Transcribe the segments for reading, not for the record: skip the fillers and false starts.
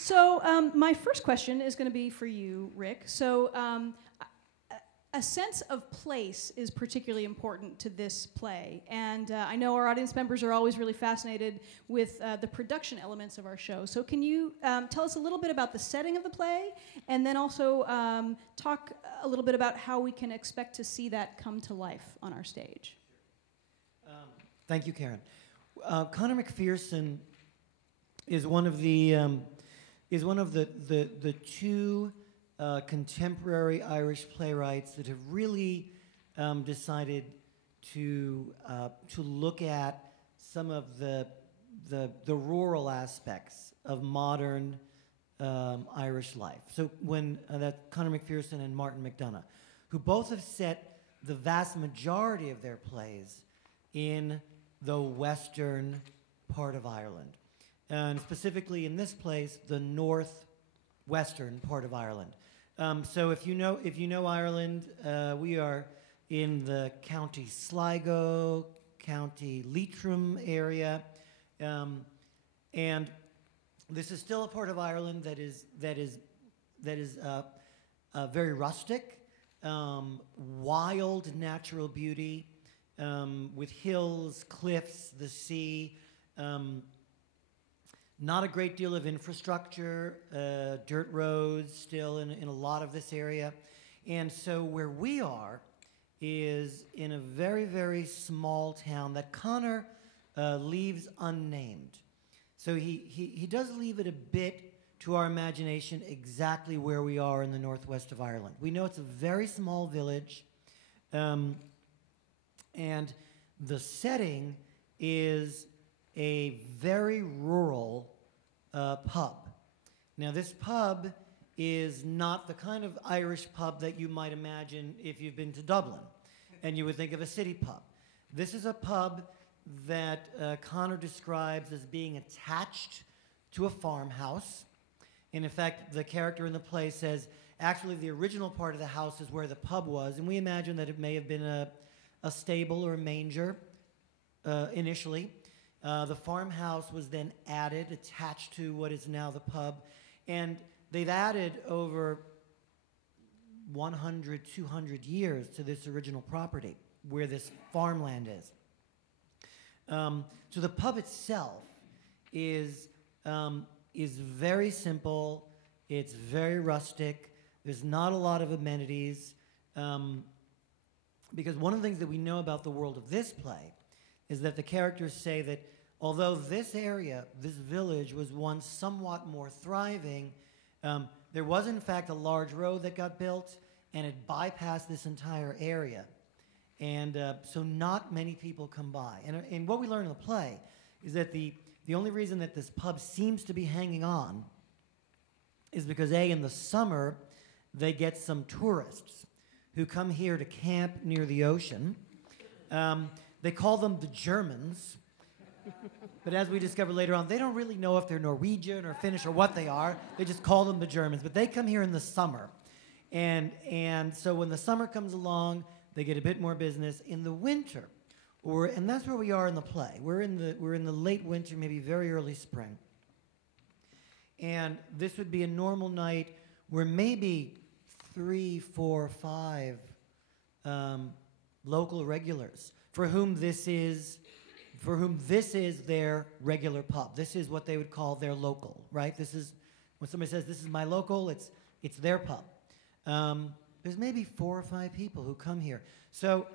So my first question is going to be for you, Rick. So a sense of place is particularly important to this play. And I know our audience members are always really fascinated with the production elements of our show. So can you tell us a little bit about the setting of the play, and then also talk a little bit about how we can expect to see that come to life on our stage? Thank you, Karen. Conor McPherson is one of the two contemporary Irish playwrights that have really decided to look at some of the rural aspects of modern Irish life. So when that Conor McPherson and Martin McDonagh, who both have set the vast majority of their plays in the western part of Ireland, and specifically in this place, the northwestern part of Ireland. So if you know Ireland, we are in the County Sligo, County Leitrim area, and this is still a part of Ireland that is very rustic, wild natural beauty, with hills, cliffs, the sea. Not a great deal of infrastructure, dirt roads still in a lot of this area. And so where we are is in a very, very small town that Conor leaves unnamed. So he does leave it a bit to our imagination exactly where we are in the northwest of Ireland. We know it's a very small village, and the setting is a very rural pub. Now, this pub is not the kind of Irish pub that you might imagine if you've been to Dublin, and you would think of a city pub. This is a pub that Conor describes as being attached to a farmhouse. And in fact, the character in the play says, actually, the original part of the house is where the pub was, and we imagine that it may have been a stable or a manger initially. The farmhouse was then added, attached to what is now the pub, and they've added over 100, 200 years to this original property where this farmland is. So the pub itself is very simple. It's very rustic. There's not a lot of amenities, because one of the things that we know about the world of this play is that the characters say that although this area, this village, was once somewhat more thriving, there was in fact a large road that got built, and it bypassed this entire area. And so not many people come by. And what we learn in the play is that the only reason that this pub seems to be hanging on is because, A, in the summer, they get some tourists who come here to camp near the ocean. They call them the Germans. But as we discover later on, they don't really know if they're Norwegian or Finnish or what they are. They just call them the Germans. But they come here in the summer. And so when the summer comes along, they get a bit more business. In the winter, and that's where we are in the play. We're in the late winter, maybe very early spring. And this would be a normal night where maybe 3, 4, 5 local regulars for whom this is their regular pub. This is what they would call their local, right? This is when somebody says, "This is my local," it's their pub. There's maybe 4 or 5 people who come here. So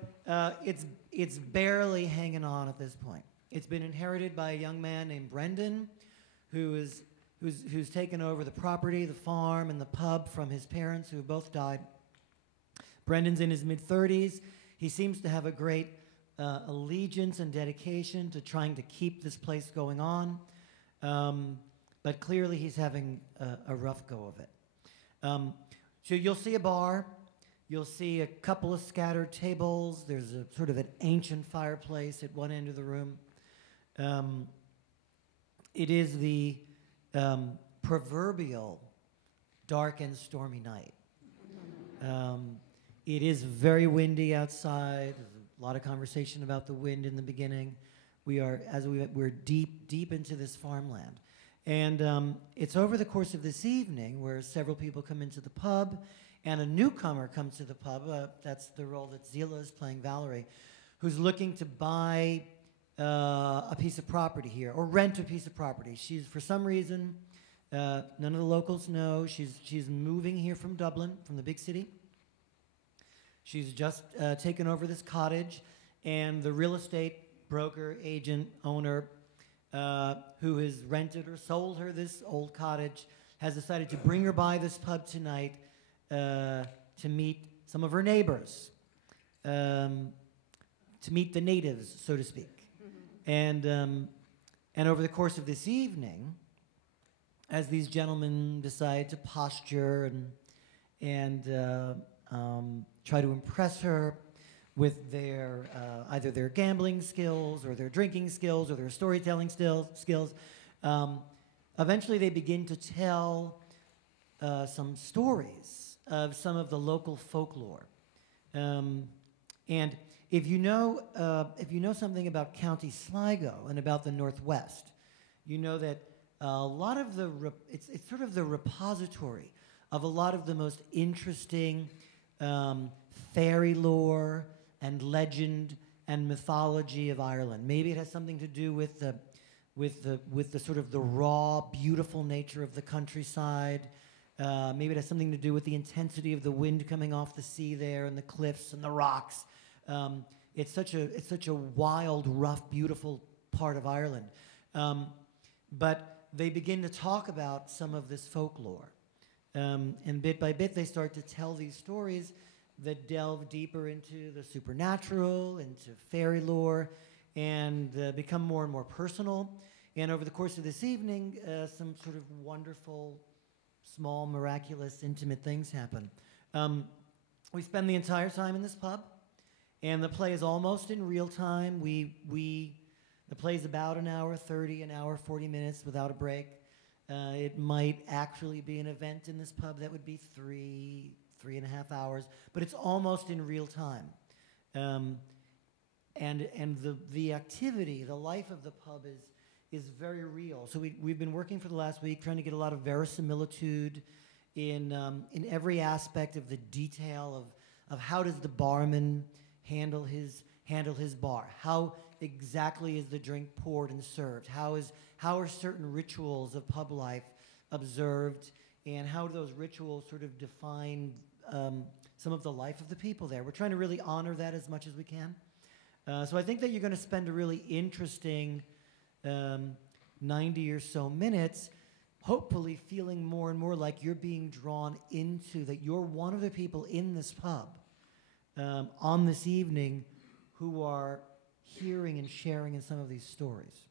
it's barely hanging on at this point. It's been inherited by a young man named Brendan, who's taken over the property, the farm, and the pub from his parents, who have both died. Brendan's in his mid-30s. He seems to have a great allegiance and dedication to trying to keep this place going on. But clearly he's having a rough go of it. So you'll see a bar. You'll see a couple of scattered tables. There's a sort of an ancient fireplace at one end of the room. It is the proverbial dark and stormy night. It is very windy outside. There's a lot of conversation about the wind in the beginning. We're deep into this farmland. And it's over the course of this evening where several people come into the pub, and a newcomer comes to the pub. That's the role that Zillah is playing, Valerie, who's looking to buy a piece of property here, or rent a piece of property. She's, for some reason, none of the locals know, she's moving here from Dublin, from the big city. She's just taken over this cottage, and the real estate broker, agent, owner, who has rented or sold her this old cottage, has decided to bring her by this pub tonight to meet some of her neighbors, to meet the natives, so to speak. And over the course of this evening, as these gentlemen decide to posture and try to impress her with their either their gambling skills or their drinking skills or their storytelling skills, eventually they begin to tell some stories of some of the local folklore. And if you know something about County Sligo and about the Northwest, you know that a lot of it's sort of the repository of a lot of the most interesting fairy lore and legend and mythology of Ireland. Maybe it has something to do with the sort of the raw, beautiful nature of the countryside. Maybe it has something to do with the intensity of the wind coming off the sea there, and the cliffs and the rocks. It's such a wild, rough, beautiful part of Ireland. But they begin to talk about some of this folklore. And bit by bit, they start to tell these stories that delve deeper into the supernatural, into fairy lore, and become more and more personal. And over the course of this evening, some sort of wonderful, small, miraculous, intimate things happen. We spend the entire time in this pub, and the play is almost in real time. The play is about an hour 30, an hour 40 minutes without a break. It might actually be an event in this pub that would be 3.5 hours, but it's almost in real time. And the activity, the life of the pub is very real. So we've been working for the last week trying to get a lot of verisimilitude in every aspect of the detail of how does the barman handle his bar? How exactly is the drink poured and served? How are certain rituals of pub life observed, and how do those rituals sort of define some of the life of the people there? We're trying to really honor that as much as we can. So I think that you're going to spend a really interesting 90 or so minutes, hopefully feeling more and more like you're being drawn into, that you're one of the people in this pub on this evening who are hearing and sharing in some of these stories.